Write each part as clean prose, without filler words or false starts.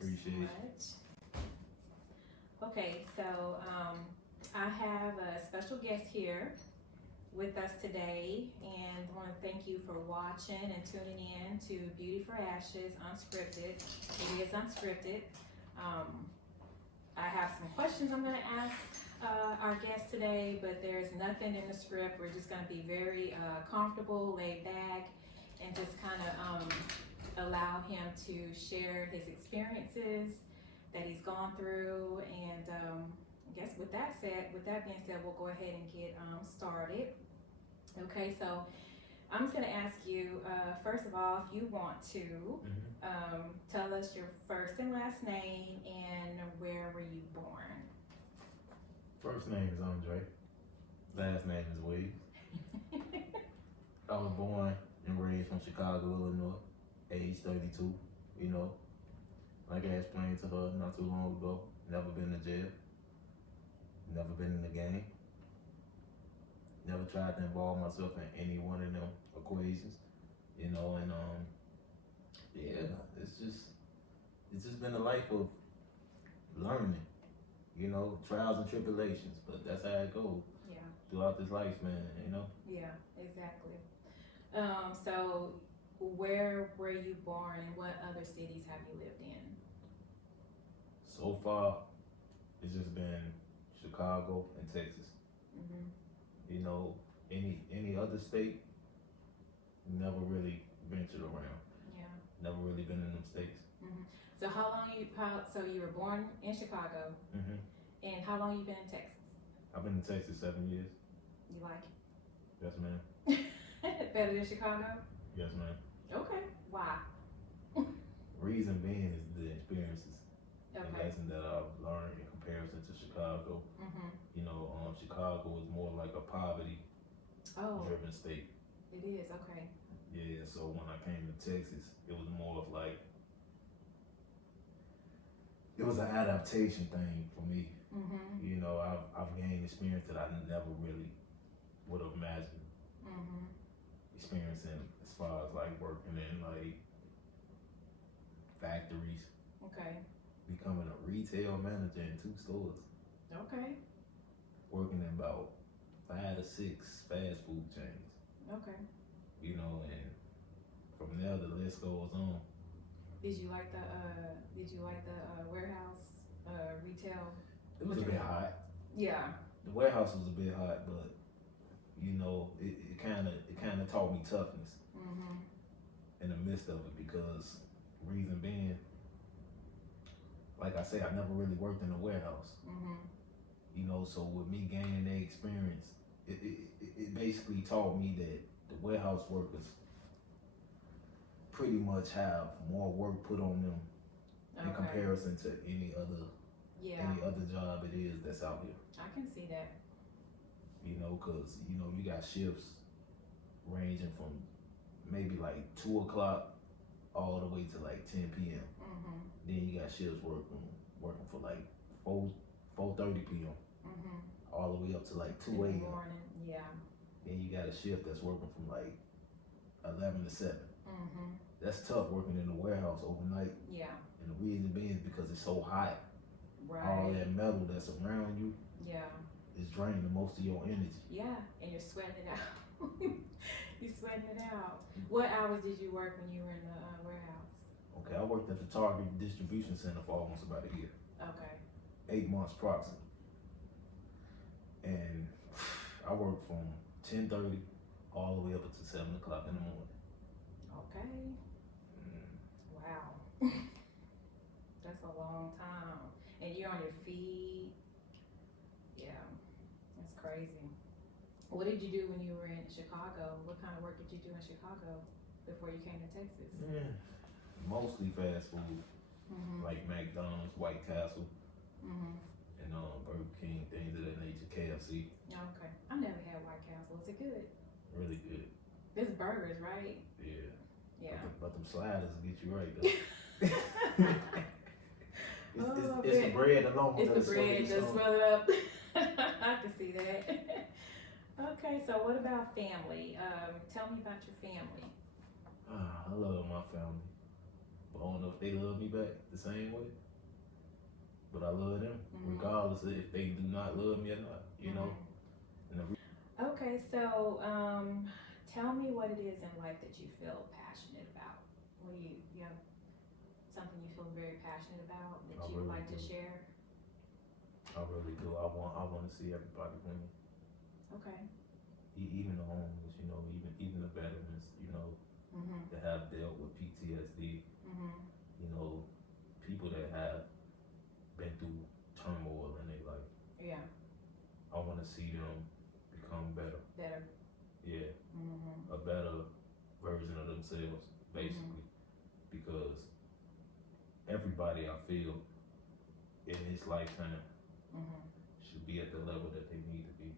Appreciate it. Okay, so I have a special guest here with us today, and I want to thank you for watching and tuning in to Beauty for Ashes Unscripted. It is unscripted. I have some questions I'm going to ask our guest today, but there's nothing in the script. We're just going to be very comfortable, laid back, and just kind of allow him to share his experiences that he's gone through. And I guess with that being said, we'll go ahead and get started. Okay, so I'm just going to ask you, first of all, if you want to tell us your first and last name and where were you born? First name is Andre. Last name is Williams. I was born and raised from Chicago, Illinois, age 32. You know, like I explained to her not too long ago, never been to jail, never been in the game, never tried to involve myself in any one of them equations, you know, and yeah, it's just been a life of learning, you know, trials and tribulations, but that's how it goes. Yeah. Throughout this life, man, you know. Yeah, exactly. So where were you born and what other cities have you lived in? So far, it's just been Chicago and Texas. You know, any other state, never really ventured around. Yeah. Never really been in them states. So so you were born in Chicago, and how long you been in Texas? I've been in Texas 7 years. You like Yes, ma'am. it? Better than Chicago? Yes, ma'am. Okay. Why? Reason being is the experiences. The Okay. lesson that I've learned in comparison to Chicago. You know, Chicago is more like a poverty-driven state. It is, okay. Yeah, so when I came to Texas, it was more of like, it was an adaptation thing for me. You know, I've gained experience that I never really would have imagined experiencing, as far as like working in like factories. Okay. Becoming a retail manager in 2 stores. Okay. Working in about 5 to 6 fast food chains. Okay. You know, and from there the list goes on. Did you like the warehouse retail? It was a bit hot. Yeah. The warehouse was a bit hot, but you know, it kind of taught me toughness in the midst of it, because reason being, like I say, I never really worked in a warehouse. You know, so with me gaining that experience, it basically taught me that the warehouse workers pretty much have more work put on them in comparison to any other job it is that's out here. I can see that. You know, cause you know you got shifts ranging from maybe like 2 o'clock all the way to like 10 p.m. Then you got shifts working for like 4:30 p.m. All the way up to like 2 a.m. In the morning, yeah. Then you got a shift that's working from like 11 to 7. That's tough working in the warehouse overnight. Yeah. And the reason being is because it's so hot. Right. All that metal that's around you. Yeah. Is draining most of your energy. Yeah, and you're sweating it out. You're sweating it out. What hours did you work when you were in the warehouse? Okay, I worked at the Target distribution center for almost about a year. Okay. 8 months approximately. And I worked from 10:30 all the way up to 7 o'clock in the morning. Okay. Wow. That's a long time. And you're on your feet. Yeah, that's crazy. What did you do when you were in Chicago? What kind of work did you do in Chicago before you came to Texas? Mostly fast food, like McDonald's, White Castle, and Burger King, things of that nature, KFC. Okay, I never had White Castle. Is it good? Really good. It's burgers, right? Yeah. Yeah. But them sliders will get you right though. It's the bread alone. It's the bread just swell it up. I can see that. Okay, so what about family? Tell me about your family. I love my family. But I don't know if they love me back the same way. But I love them, Mhm. regardless of if they do not love me or not, you know? And the Okay, so tell me what it is in life that you feel passionate about. What do you have something you feel very passionate about that I you would really like to do. share? I really do. I want to see everybody win. Okay. Even the homeless, you know, even the veterans, you know, Mhm. that have dealt with PTSD, Mhm. you know, people that have been through turmoil in their life. Yeah. I want to see them become better. Better. Yeah, Mhm. a better version of themselves, basically, because everybody I feel in this lifetime Mhm. should be at the level that they need to be.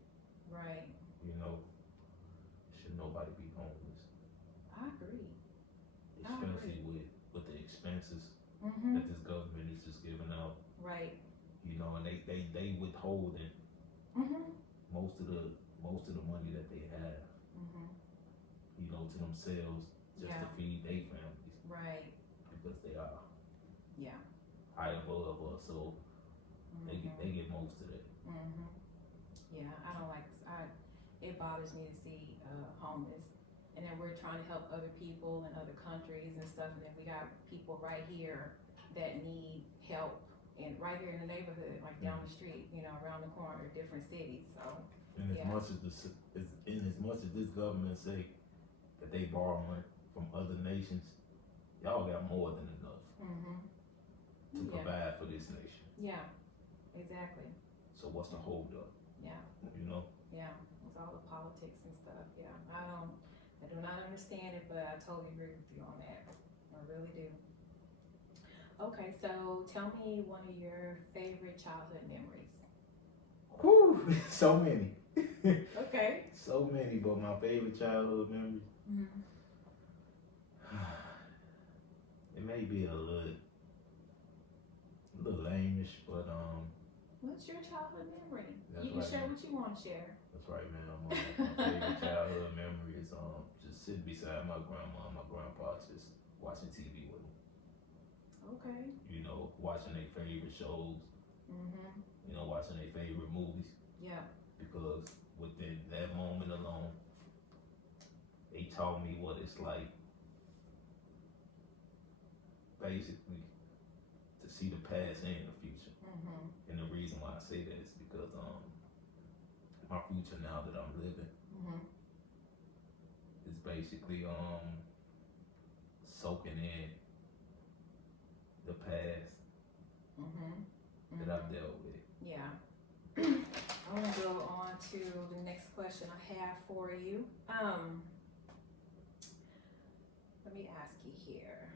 Right. You know, should nobody be homeless, I agree. especially with the expenses Mhm. that this government is just giving out. Right. You know, and they withholding Mhm. most of the money that they have, Mhm. you know, to themselves just Yeah. to feed their families Right. because they are Yeah. high above us, so they get most of that. Mhm. Yeah. I don't like. It bothers me to see homeless, and then we're trying to help other people in other countries and stuff, and then we got people right here that need help, and right here in the neighborhood, like down the street, you know, around the corner, different cities. So And as Yeah. much as this government say that they borrow money from other nations, y'all got more than enough to Yeah. provide for this nation. Yeah. Exactly. So what's the hold up? Yeah. You know? Yeah. It's all the politics and stuff. Yeah. I do not understand it, but I totally agree with you on that. I really do. Okay, so tell me one of your favorite childhood memories. Whew, so many. Okay. So many, but my favorite childhood memories, Mm-hmm. it may be a little lamish, but What's your childhood memory? That's You can right, share man. what you want to share. That's right, man. My favorite childhood memory is just sitting beside my grandma and my grandpa, just watching TV with them. Okay. You know, watching their favorite shows. Mm-hmm. You know, watching their favorite movies. Yeah. Because within that moment alone, they taught me what it's like, basically, to see the past and the future. Mm-hmm. And the reason why I say that is because my future now that I'm living Mm-hmm. is basically soaking in the past Mm-hmm. that I've dealt with. Yeah. I want to go on to the next question I have for you. Let me ask you here.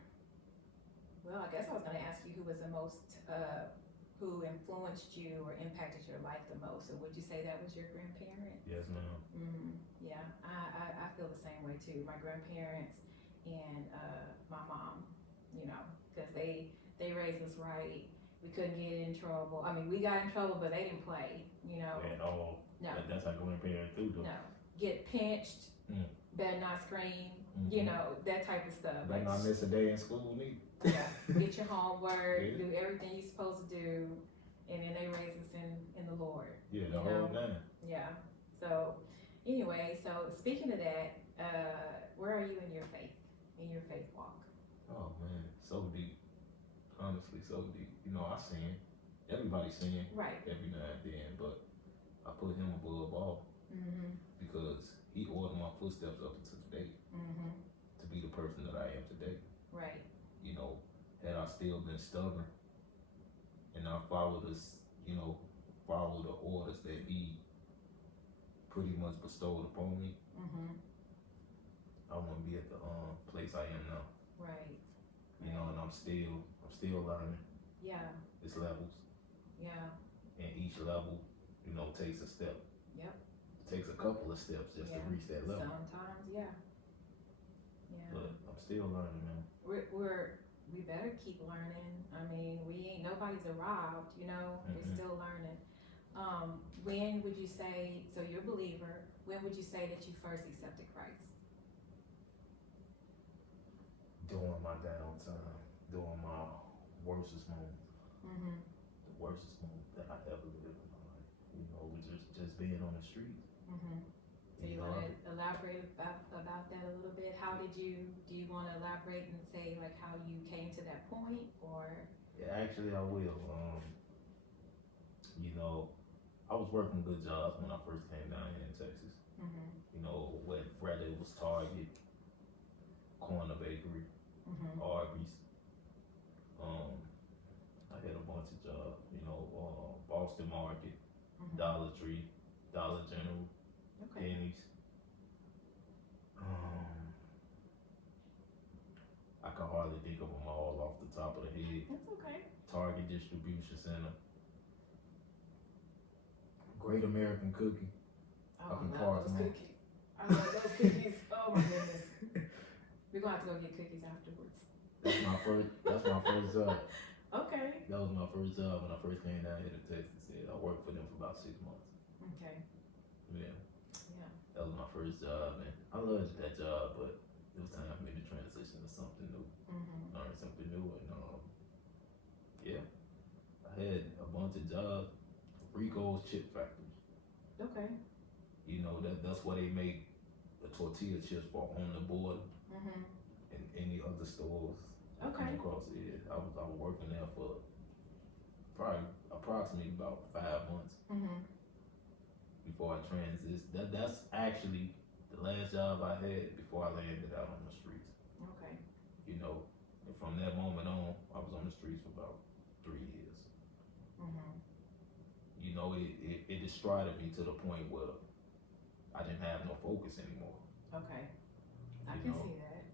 Well, I guess I was going to ask you who was the most, who influenced you or impacted your life the most. So would you say that was your grandparent? Yes, ma'am. Mm-hmm. Yeah, I feel the same way too. My grandparents and my mom, you know, because they raised us right. We couldn't get in trouble. I mean, we got in trouble, but they didn't play, you know. At all. No. That's how grandparents do, though. No. Get pinched, better not scream, you know, that type of stuff. Better not miss a day in school, neither. Yeah, get your homework, Yeah. do everything you're supposed to do, and then they raise us in the Lord. Yeah, the you whole know? nine. Yeah. So, anyway, so speaking of that, where are you in your faith walk? Oh man, so deep. Honestly, so deep. You know, I sin. Everybody sin. Right. Every now and then, but I put him above all Mm-hmm. because he ordered my footsteps up to today Mm-hmm. to be the person that I am today. Right. You know, had I still been stubborn and I followed the orders that he pretty much bestowed upon me, Mm-hmm. I wouldn't be at the place I am now. Right. You know, and I'm still learning. Yeah. It's levels, Yeah. and each level, you know, takes a step. Yep. It takes a couple of steps just to reach that level. Sometimes, yeah. Yeah. But I'm still learning, man. We better keep learning. I mean, nobody's arrived, you know. Mm-hmm. We're still learning. When would you say, so you're a believer, when would you say that you first accepted Christ? During my downtime. during my worstest moment, Mhm. the worstest moment that I ever lived in my life. You know, just being on the street. Mhm. So you know, want to elaborate about that a little bit? How did you? Do you want to elaborate and say like how you came to that point, or? Yeah, actually, I will. You know, I was working good jobs when I first came down here in Texas. Mhm. You know, whether it was Target, Corner Bakery, Mhm. Arby's. I had a bunch of jobs. You know, Boston Market, Mhm. Dollar Tree, Dollar General, Okay. Denny's. I can hardly think of them all off the top of the head. That's okay. Target Distribution Center, Great American Cookie. Oh, Up in I love those Carsmore. cookies. I love those cookies. Oh my goodness. We're gonna have to go get cookies afterwards. That's my first job. Okay. That was my first job when I first came down here to Texas. Yeah, I worked for them for about 6 months. Okay. Yeah. Yeah. That was my first job, and I loved that job, but it was time for me to transition to something new, Mhm. learn something new, and yeah, I had a bunch of jobs. Rico's Chip Factory. Okay. You know that's where they make the tortilla chips for on the border Mhm. and any other stores. I come Okay. across it. I was working there for probably approximately about 5 months Mhm. before I transitioned. That's actually the last job I had before I landed out on the streets. Okay. You know, and from that moment on, I was on the streets for about 3 years. Mhm. You know, it distracted me to the point where I didn't have no focus anymore. Okay. I You can know, see that.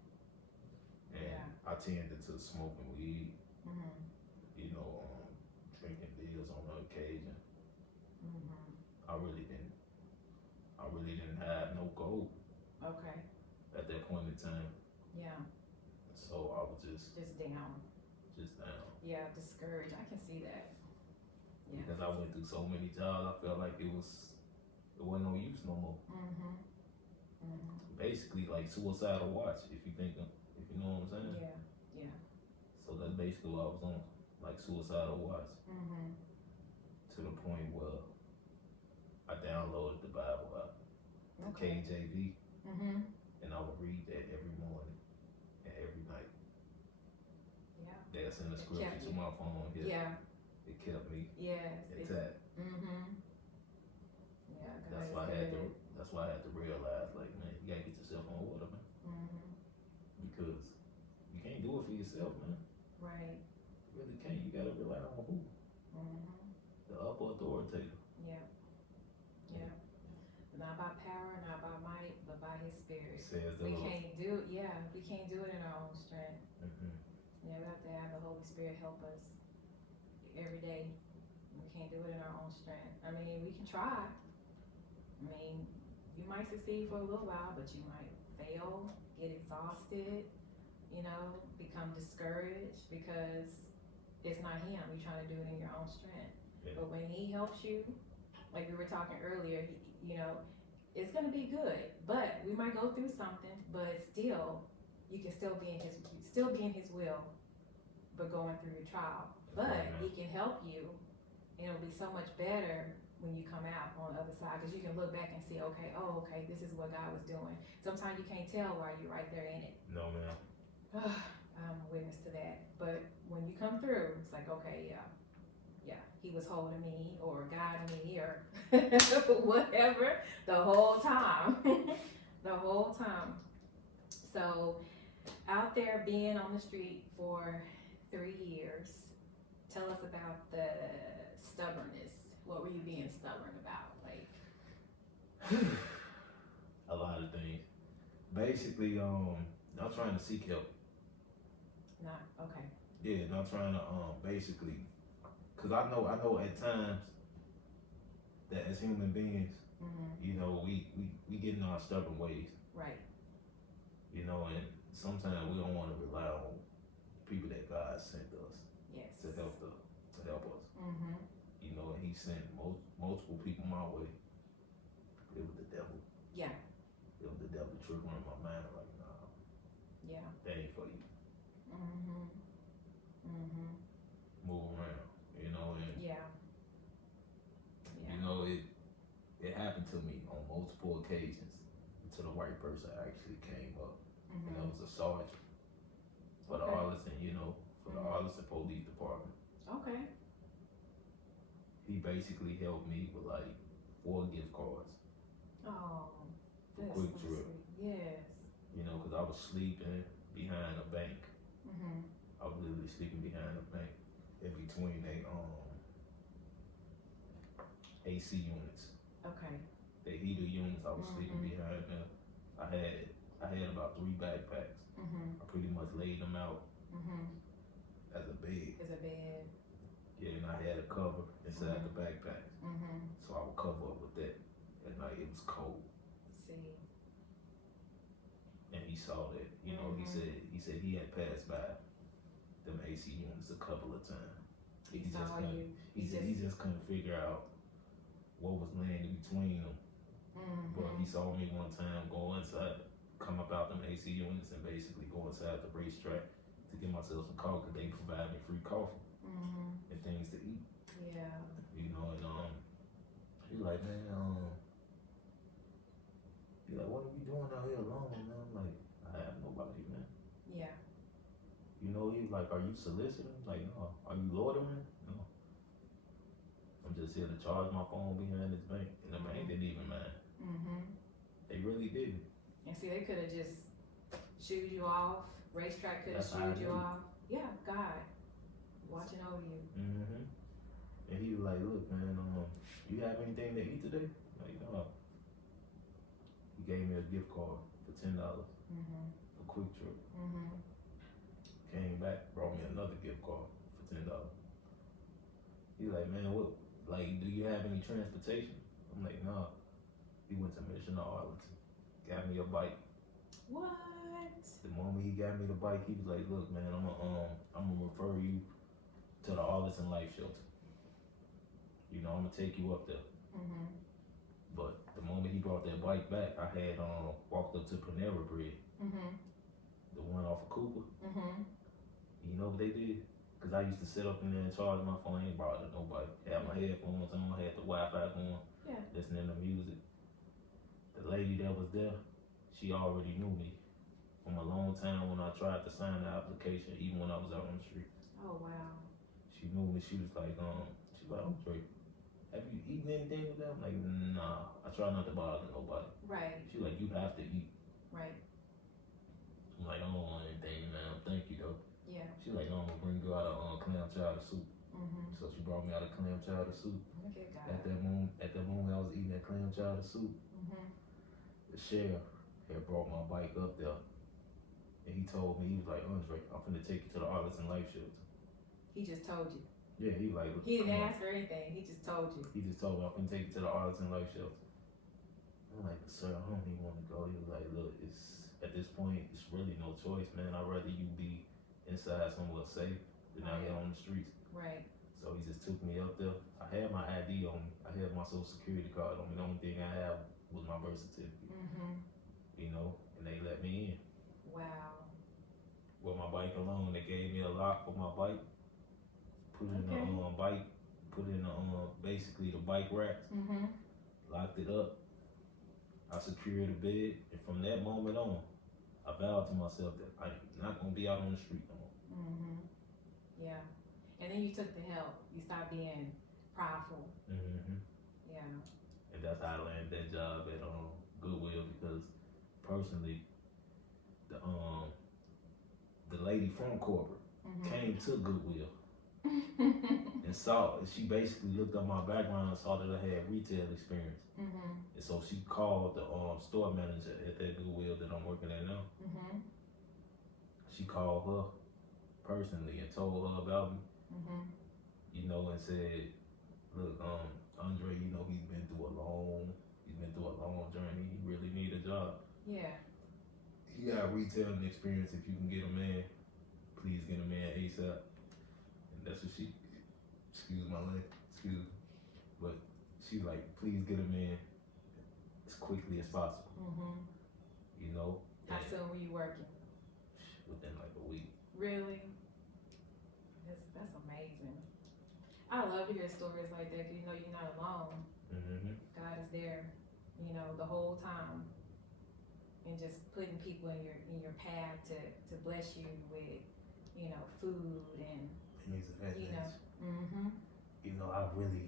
and Yeah. I tended to smoking weed. Mhm. You know, drinking beers on the occasion. Mhm. I really didn't. I really didn't have no goal Okay. at that point in time. Yeah. So I was just down. down. Yeah, discouraged. I can see that. Yeah. Because I went through so many jobs, I felt like it wasn't no use no more. Mhm. Mhm. Basically, like suicidal watch, if you know what I'm saying. Yeah. Yeah. So that's basically what I was on, like suicidal watch, Mhm. to the point where I downloaded the Bible app, the Okay. KJV, Mhm. and I would read that every morning and every night. Yeah. That's in the It scripture kept to you. my phone. Yeah, Yeah. it kept me Yes. intact. Mhm. Yeah. God That's is why I had to. good. That's why I had to realize, like, man, you gotta get yourself on water, man, Mhm. because you can't do it for yourself, man. Right. You really can't. You gotta rely on who? Mhm. The upper authoritative. Yeah. Yeah. Not by power, not by might, but by His Spirit. Says the We Lord. can't do. Yeah. We can't do it in our own strength. Mm-hmm. Yeah. We have to have the Holy Spirit help us every day. We can't do it in our own strength. I mean, we can try. I mean, you might succeed for a little while, but you might fail, get exhausted, become discouraged because it's not Him. You're trying to do it in your own strength. Yeah. But when He helps you, like we were talking earlier, it's gonna be good. But we might go through something, but still, you can still be in His will, but going through your trial. That's But right, man. He can help you, and it'll be so much better when you come out on the other side, because you can look back and see, okay, this is what God was doing. Sometimes you can't tell while you're right there in it. No, man. I'm a witness to that. But when you come through, it's like, okay, yeah, He was holding me or guiding me or whatever the whole time. The whole time. So out there being on the street for 3 years, tell us about the stubbornness. What were you being stubborn about? Like, A lot of things. Basically, not trying to seek help. not okay. Yeah, not trying to basically, cause I know at times that as human beings, Mm-hmm. we get in our stubborn ways. Right. And sometimes we don't want to rely on people that God sent us Yes. to help us. Mm-hmm. And He sent multiple people my way. It was the devil. Yeah. It was the devil triggering my mind like, nah, Yeah. that ain't for you. Mm-hmm. move around, you know, and Yeah. you know it happened to me on multiple occasions until the white person actually came up, and that was a sergeant for the Okay. Arlington, you know, for the Arlington Police Department. Okay. He basically helped me with like 4 gift cards Oh, for that's Quick so Trip, sweet. Yes. you know, because I was sleeping behind a bank. Mhm. I was literally sleeping behind a bank in between they AC units. Okay. The heater units, I was sleeping behind them. I had about 3 backpacks. I pretty much laid them out as a bed. As a bed. Yeah, and I had a cover inside the backpack. Mhm. So I would cover up with that. At night it was cold. See. And he saw that. You know, he said he had passed by them AC units a couple of times. He saw you. He said he just couldn't figure out what was laying in between them. But he saw me one time go inside, come up out them AC units and basically go inside the racetrack to get myself some coffee because they provide me free coffee and things to eat. Yeah. You know, and he like, man, he like, what are we doing out here alone? And I'm like, I have nobody, man. Yeah. You know, he's like, are you soliciting? Like, no. Are you loitering? No. I'm just here to charge my phone behind this bank. And the bank didn't even mind. They really didn't. And see, they could have just shooed you off. Racetrack could have That's how I shooed you knew. off. Yeah, God. Watching over you. And he was like, look, man, you have anything to eat today? Like, no. He gave me a gift card for $10 for Quick Trip. Came back, brought me another gift card for $10. He like, man, what? Like, do you have any transportation? I'm like, nah. He went to Mission of Arlington, got me a bike. What? The moment he got me the bike, he was like, look, man, I'm gonna refer you to the Arlington Life Shelter. You know, I'm gonna take you up there. But the moment he brought that bike back, I had walked up to Panera Bread, the one off of Cooper. You know what they did? Cause I used to sit up in there and charge my phone. I ain't bothered nobody. Had my headphones on, had the Wi-Fi going, listening to music. The lady that was there, she already knew me from a long time when I tried to sign the application, even when I was out on the street. Oh, wow. She knew me. She was like, I'm straight. Have you eaten anything with them? I'm like, nah, I try not to bother nobody. Right. She like, you have to eat. Right. I'm like, I don't want anything, man. Thank you, though. Yeah. She like, I'm gonna bring you out of clam chowder soup. So she brought me out of clam chowder soup. Look at God. At that moment I was eating that clam chowder soup. The sheriff had brought my bike up there, and he told me, he was like, Andre, I'm finna take you to the Arlington Life Shelter. He just told you. Yeah, he like, He didn't come on. ask for anything. He just told you. He just told me, I'm finna take you to the Arlington Life Shelter. I'm like, sir, I don't even want to go. He was like, look, it's at this point, it's really no choice, man. I'd rather you be inside somewhere safe than out here on the streets. Right. So he just took me up there. I had my ID on me. I had my social security card on me. The only thing I had was my birth certificate. You know, and they let me in. Wow. With my bike alone, they gave me a lock for my bike. Put it in the bike. Put it in the basically the bike racks. Locked it up. I secured the bed, and from that moment on, I vowed to myself that I'm not gonna be out on the street no more. Yeah. And then you took the help. You stopped being prideful. Yeah. And that's how I landed that job at Goodwill, because personally, the lady from corporate came to Goodwill and saw. She basically looked up my background and saw that I had retail experience. And so she called the store manager at that Goodwill that I'm working at now. She called her personally and told her about me. You know, and said, look, Andre, you know, he's been through a long journey. He really need a job. Yeah. He got retailing experience. If you can get him in, please get him in ASAP. And that's what she, excuse my language, but she like, please get him in as quickly as possible. You know? How soon were you working? Within like a week. Really? That's amazing. I love to hear stories like that because you know you're not alone. Mm-hmm. God is there, you know, the whole time, and just putting people in your path to bless you with, you know, food and Things of that you know. nature. Mm-hmm. You know, I really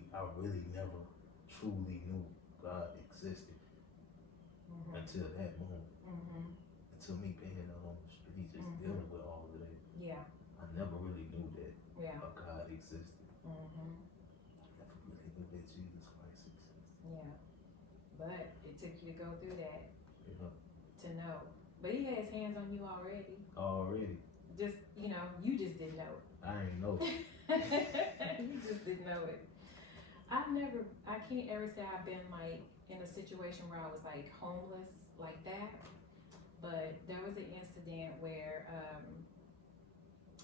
never truly knew God existed Mm-hmm. until that moment. Mm-hmm. Until me being on the street, just Mhm. dealing with all of that. Yeah. I never really knew that Yeah. a God existed. Mm-hmm. I never really knew that Jesus Christ existed. Yeah. But it took you to go through that You know, to know. But he had his hands on you already. already. Just, you know, you just didn't know. I ain't know. You just didn't know it. I can't ever say I've been like in a situation where I was like homeless like that. But there was an incident where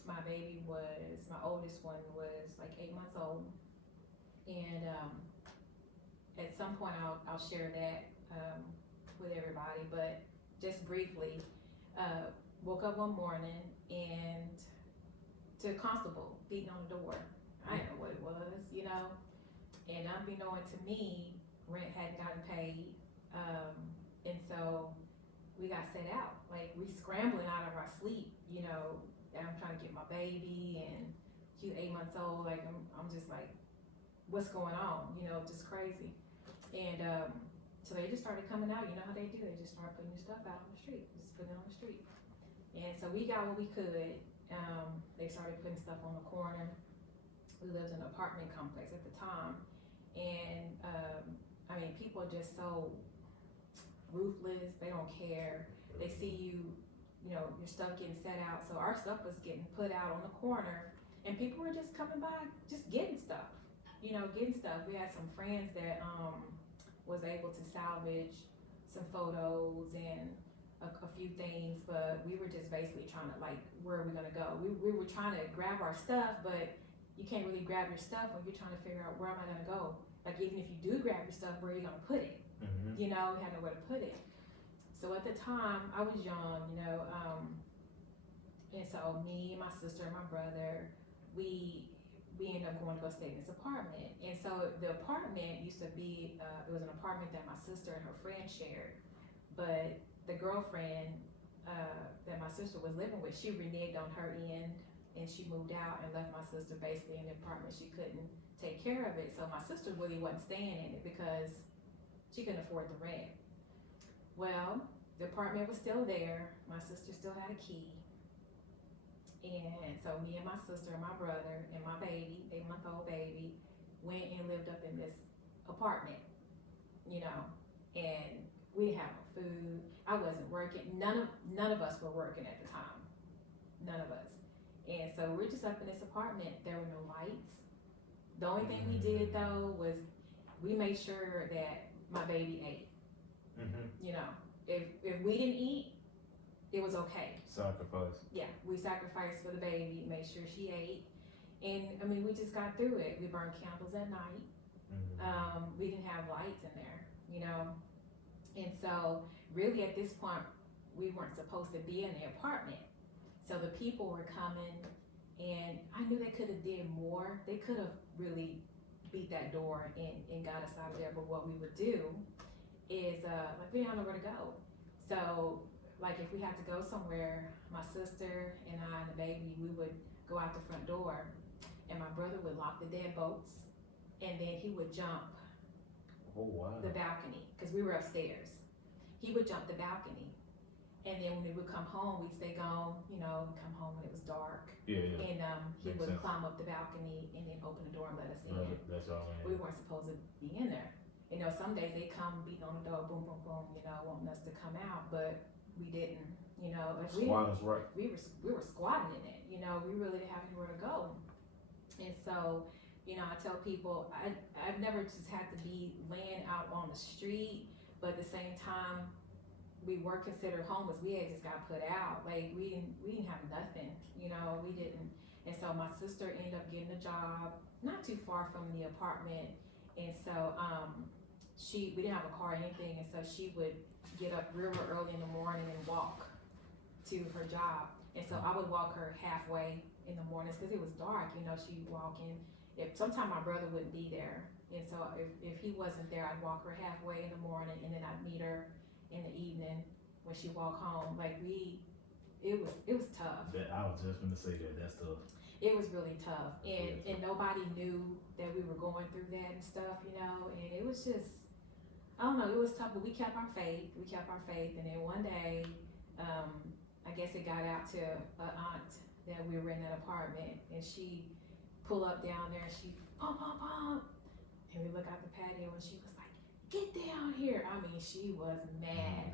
my oldest one was like 8 months old. And at some point I'll share that with everybody. But just briefly, woke up one morning and to a constable beating on the door. I didn't know what it was, you know. And unbeknown to me, rent hadn't gotten paid. And so we got set out. Like we scrambling out of our sleep, you know. And I'm trying to get my baby and she's 8 months old. Like I'm just like, what's going on? You know, just crazy. And so they just started coming out. You know how they do? They just started putting your stuff out on the street, just putting it on the street. And so we got what we could. They started putting stuff on the corner. We lived in an apartment complex at the time. And I mean, people are just so ruthless. They don't care. They see you, you know, your stuff getting set out. So our stuff was getting put out on the corner and people were just coming by, just getting stuff, you know, getting stuff. We had some friends that was able to salvage some photos and a few things, but we were just basically trying to like, where are we gonna go? We were trying to grab our stuff, but you can't really grab your stuff when you're trying to figure out where am I gonna go? Like even if you do grab your stuff, where are you gonna put it? Mm-hmm. You know, we had nowhere to put it. So at the time, I was young, you know, and so me, my sister, and my brother, we ended up going to go stay in this apartment. And so the apartment used to be, it was an apartment that my sister and her friend shared, but the girlfriend that my sister was living with, she reneged on her end and she moved out and left my sister basically in the apartment. She couldn't take care of it. So my sister really wasn't staying in it because she couldn't afford the rent. Well, the apartment was still there. My sister still had a key. And so me and my sister and my brother and my baby, 8-month-old baby, went and lived up in this apartment, you know, and we didn't have no food. I wasn't working. None of us were working at the time. None of us. And so we're just up in this apartment. There were no lights. The only thing we did though was we made sure that my baby ate. Mm-hmm. You know, if we didn't eat, it was okay. Sacrifice. Yeah, we sacrificed for the baby, made sure she ate. And I mean, we just got through it. We burned candles at night. Mm-hmm. We didn't have lights in there, you know. And so really at this point, we weren't supposed to be in the apartment. So the people were coming and I knew they could have did more. They could have really beat that door and got us out of there. But what we would do is like we didn't know where to go. So like if we had to go somewhere, my sister and I and the baby, we would go out the front door and my brother would lock the deadbolts and then he would jump Oh wow. the balcony because we were upstairs. He would jump the balcony. And then when we would come home, we'd stay gone, you know, come home when it was dark. Yeah, yeah. And he Makes would sense. climb up the balcony and then open the door and let us in. That's all. We weren't supposed to be in there. You know, some days they come beating on the door, boom, boom, boom, you know, wanting us to come out, but we didn't, you know. Like Squatters' right. we were squatting in it, you know, we really didn't have anywhere to go. And so, you know, I tell people, I've never just had to be laying out on the street, but at the same time, we were considered homeless. We had just got put out. Like we didn't have nothing, you know, we didn't. And so my sister ended up getting a job not too far from the apartment. And so we didn't have a car or anything. And so she would get up real early in the morning and walk to her job. And so I would walk her halfway in the mornings because it was dark, you know, she'd walk in. Sometimes my brother wouldn't be there. And so if he wasn't there, I'd walk her halfway in the morning and then I'd meet her in the evening when she walked home. Like it was tough. I was just gonna say that's tough. It was really tough. And nobody knew that we were going through that and stuff, you know, and it was just, I don't know, it was tough, but we kept our faith. And then one day, I guess it got out to an aunt that we were in an apartment, and she pull up down there and she pump, and we look out the patio and she was like, "Get down here!" I mean, she was mad.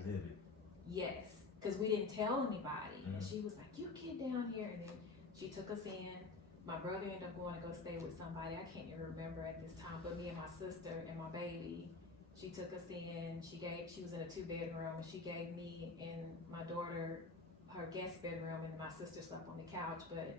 Yes, because we didn't tell anybody, and she was like, "You get down here!" And then she took us in. My brother ended up going to go stay with somebody. I can't even remember at this time, but me and my sister and my baby. She took us in. She was in a 2-bedroom. She gave me and my daughter her guest bedroom, and my sister slept on the couch. But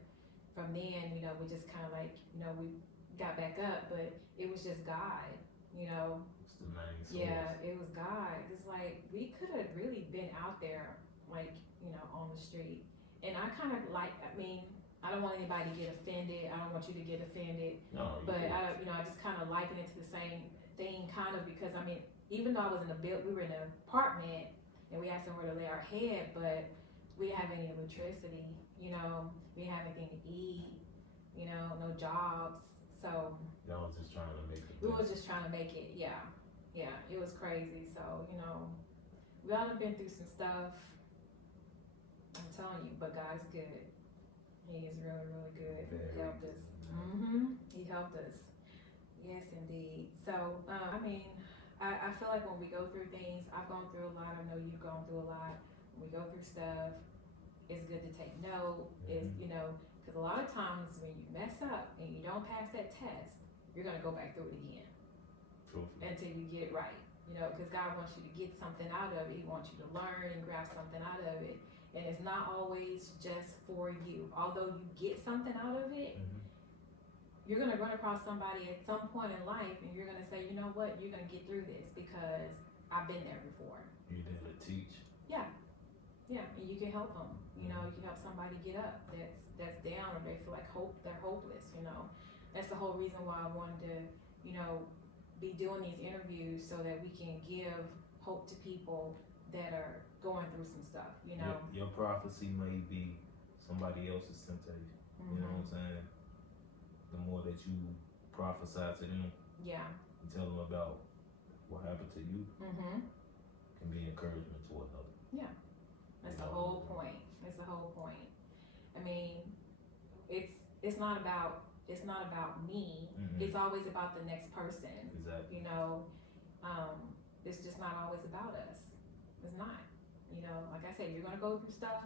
from then, you know, we just kind of like, you know, we got back up, but it was just God, you know. It's the main source. Yeah, it was God. It's like we could have really been out there, like, you know, on the street. And I kind of like, I mean, I don't want anybody to get offended. I don't want you to get offended. No, but I just kind of liken it to the same thing, kind of, because I mean, even though I was we were in an apartment and we had somewhere to lay our head, but we didn't have any electricity, you know, we didn't have anything to eat, you know, no jobs. So y'all was just trying to make it. We was just trying to make it, yeah, it was crazy. So, you know, we all have been through some stuff. I'm telling you, but God's good. He is really, really good. He helped us. He helped us. Yes, indeed. So, I mean, I feel like when we go through things, I've gone through a lot. I know you've gone through a lot. When we go through stuff, it's good to take note. Is, you know, because a lot of times when you mess up and you don't pass that test, you're gonna go back through it again. Truthfully. Until you get it right. You know, because God wants you to get something out of it. He wants you to learn and grab something out of it. And it's not always just for you. Although you get something out of it, you're gonna run across somebody at some point in life, and you're gonna say, you know what, you're gonna get through this because I've been there before. You did to teach. Yeah, and you can help them. You know, you can help somebody get up that's down, or they feel like they're hopeless. You know, that's the whole reason why I wanted to, you know, be doing these interviews so that we can give hope to people that are going through some stuff. You know, your prophecy may be somebody else's temptation. You know what I'm saying? The more that you prophesy to them, and tell them about what happened to you, can be encouragement to another. Yeah, that's the whole point. That's the whole point. I mean, it's not about me. It's always about the next person. Exactly. You know, it's just not always about us. It's not. You know, like I said, you're gonna go through stuff.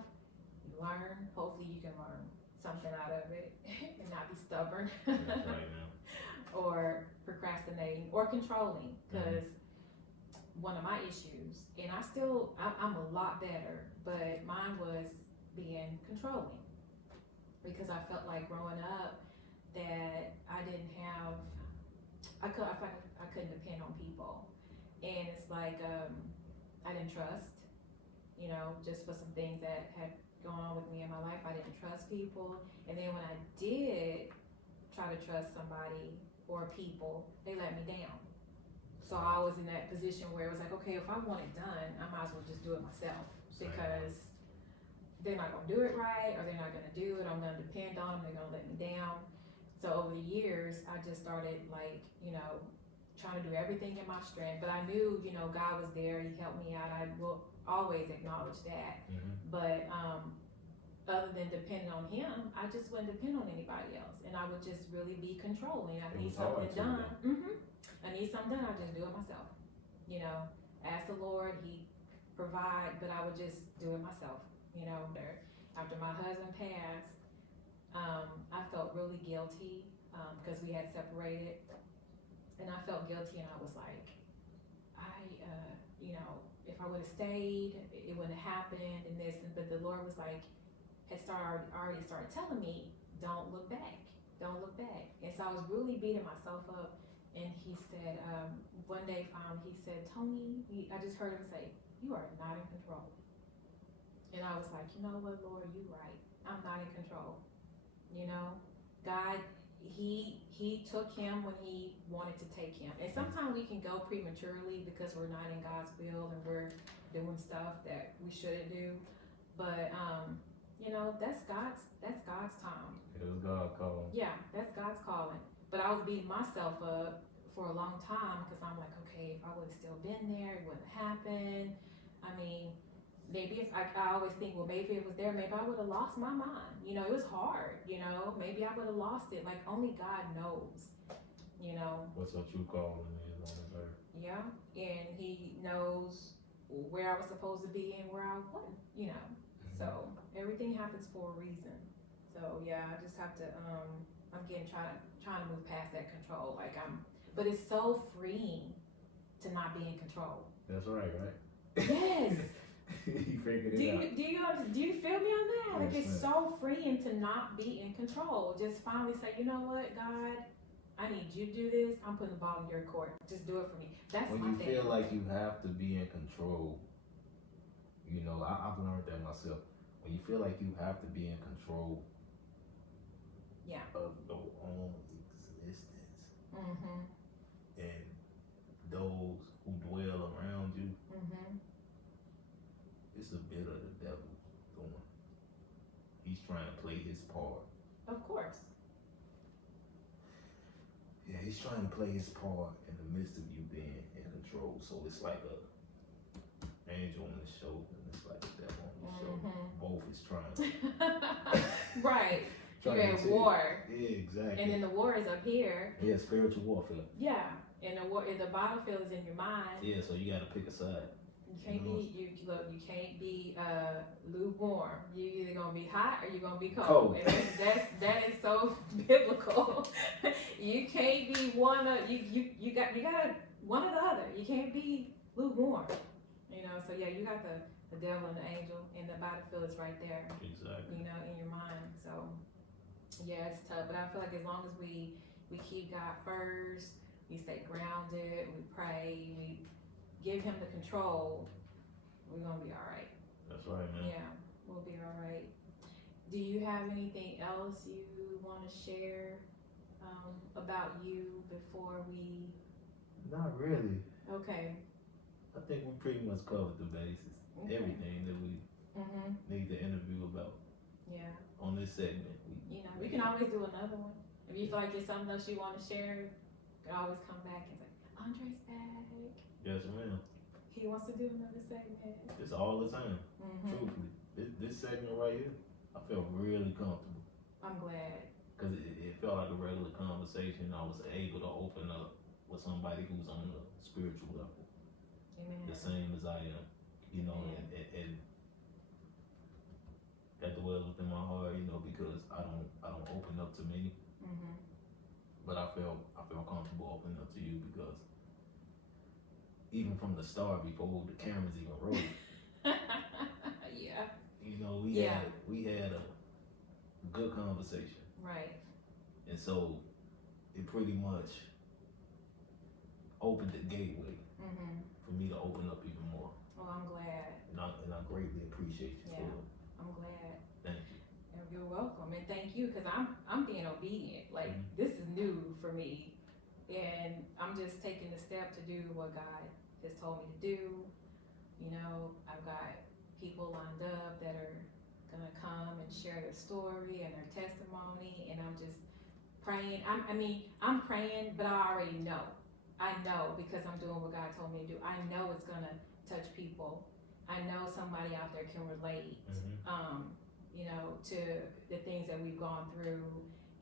You learn. Hopefully, you can learn something out of it and not be stubborn Right now. or procrastinating or controlling, because one of my issues, and I'm a lot better, but mine was being controlling, because I felt like growing up that I didn't have, I felt like I couldn't depend on people, and it's like I didn't trust, you know, just for some things that had going on with me in my life. I didn't trust people, and then when I did try to trust somebody or people, they let me down. So I was in that position where it was like, okay, if I want it done, I might as well just do it myself, because they're not gonna do it right, or they're not gonna do it. I'm gonna depend on them. They're gonna let me down. So over the years, I just started, like, you know, trying to do everything in my strength. But I knew, you know, God was there. He helped me out. I will always acknowledge that. But other than depending on him, I just wouldn't depend on anybody else, and I would just really be controlling. I need something done. I need something done. I just do it myself. You know, ask the Lord, He provide, but I would just do it myself. You know, after my husband passed, I felt really guilty because we had separated, and I felt guilty, and I was like, you know, if I would have stayed, it wouldn't have happened, and this, but the Lord was like, already started telling me, don't look back, and so I was really beating myself up, and He said, one day finally, He said, Tony, I just heard Him say, you are not in control. And I was like, you know what, Lord, you right. I'm not in control. You know, God, he took him when he wanted to take him. And sometimes we can go prematurely because we're not in God's will and we're doing stuff that we shouldn't do. But you know, that's God's time. It was God calling. Yeah, that's God's calling. But I was beating myself up for a long time because I'm like, okay, if I would have still been there, it wouldn't happen. I mean, maybe if I always think, well, maybe if it was there, maybe I would have lost my mind. You know, it was hard, you know, maybe I would have lost it. Like, only God knows, you know. What's your true calling is on this earth. Yeah, and he knows where I was supposed to be and where I wasn't, you know. So everything happens for a reason. So yeah, I just have to I'm getting trying to move past that control. But it's so freeing to not be in control. That's right? Yes. You figured it out. Do you feel me on that? Like, Yes, it's so freeing to not be in control. Just finally say, you know what, God, I need you to do this. I'm putting the ball in your court. Just do it for me. That's when my you thing. feel like you have to be in control, you know, I've learned that myself. When you feel like you have to be in control, Yeah. of your own existence, Mm-hmm. and those who dwell around you, Mm-hmm. it's a bit of the devil doing. He's trying to play his part. Of course. Yeah, he's trying to play his part in the midst of you being in control. So it's like a angel on the shoulder, and it's like a devil on the shoulder. Both is trying to. Right. You're trying at to- war. Yeah, exactly. And then the war is up here. Yeah, spiritual warfare. Yeah. And the battlefield is in your mind. Yeah, so you got to pick a side. You can't you can't be lukewarm. You either gonna be hot or you're gonna be cold. And that is so biblical. You can't be one of you got one or the other. You can't be lukewarm. You know, so yeah, you got the devil and the angel, and the battlefield is right there. Exactly. You know, in your mind. So yeah, it's tough. But I feel like as long as we keep God first, we stay grounded, we pray, we give him the control, we're gonna be all right. That's right, man. Yeah, we'll be all right. Do you have anything else you want to share about you before we? Not really. Okay. I think we pretty much covered the bases. Okay. Everything that we need to interview about. Yeah. On this segment. We can always do another one. If you feel like there's something else you want to share, you can always come back and say, Andre's back. Yes, ma'am. He wants to do another segment. It's all the time. Truthfully. This segment right here, I felt really comfortable. I'm glad. Because it felt like a regular conversation. I was able to open up with somebody who's on a spiritual level. Amen. The same as I am. You know, and that dwells within my heart, you know, because I don't open up to many. But I felt comfortable opening up to you because even from the start, before the cameras even rolled, yeah. you know, we had a good conversation. Right. And so it pretty much opened the gateway for me to open up even more. Well, I'm glad. And I greatly appreciate you for it. I'm glad. Thank you. You're welcome, and thank you, because I'm being obedient. Like, this is new for me, and I'm just taking the step to do what God has told me to do. You know, I've got people lined up that are gonna come and share their story and their testimony, and I'm just praying. I'm praying, but I already know. I know, because I'm doing what God told me to do. I know it's gonna touch people. I know somebody out there can relate. You know, to the things that we've gone through,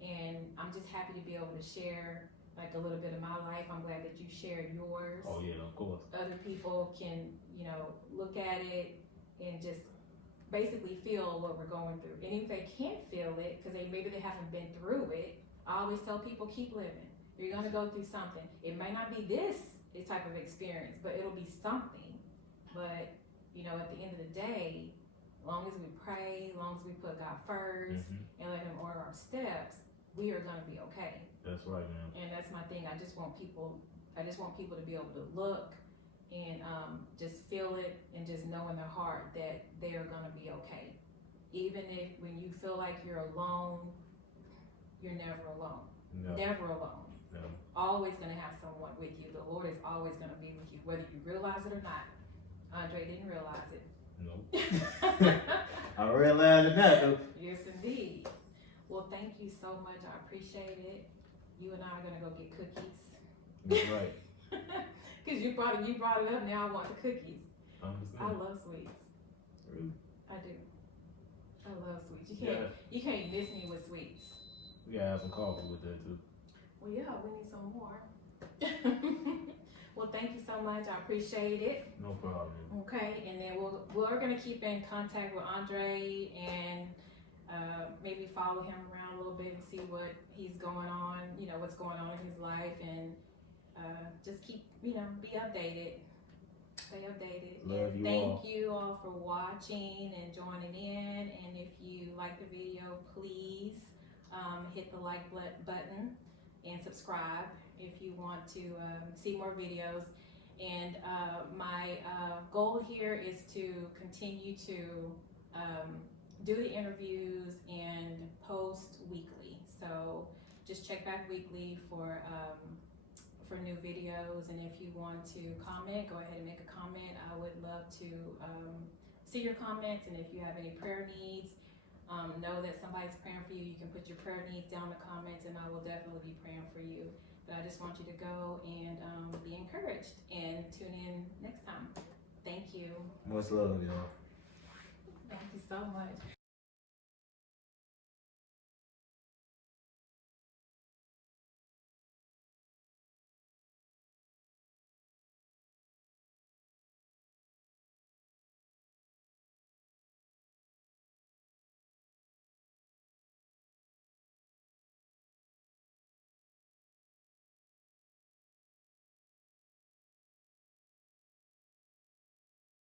and I'm just happy to be able to share like a little bit of my life. I'm glad that you shared yours. Oh yeah, of course. Other people can, you know, look at it and just basically feel what we're going through. And if they can't feel it, because maybe they haven't been through it, I always tell people, keep living. You're gonna go through something. It might not be this type of experience, but it'll be something. But, you know, at the end of the day, as long as we pray, as long as we put God first and let him order our steps, we are gonna be okay. That's right, man. And that's my thing. I just want people to be able to look and just feel it and just know in their heart that they're gonna be okay. Even if when you feel like you're alone, you're never alone. No. Never alone. No. Always gonna have someone with you. The Lord is always gonna be with you, whether you realize it or not. Andre didn't realize it. Nope. I realized it now, though. Yes, indeed. Well, thank you so much. I appreciate it. You and I are gonna go get cookies. That's right. Cause you brought it up. Now I want the cookies. I Understand. love sweets. Really? I do. I love sweets. Yeah. You can't miss me with sweets. We gotta have some coffee with that too. Well, yeah, we need some more. Well, thank you so much. I appreciate it. No problem. Okay, and then we're gonna keep in contact with Andre and maybe follow him around a little bit and see what he's going on. You know what's going on in his life, and just keep be updated. Stay updated. Love And you thank all. you all for watching and joining in. And if you like the video, please hit the like button and subscribe if you want to see more videos. And my goal here is to continue to do the interviews and post weekly. So just check back weekly for new videos. And if you want to comment, go ahead and make a comment. I would love to see your comments. And if you have any prayer needs, know that somebody's praying for you. You can put your prayer needs down in the comments, and I will definitely be praying for you. But I just want you to go and be encouraged and tune in next time. Thank you. Much love, y'all. Thank you so much.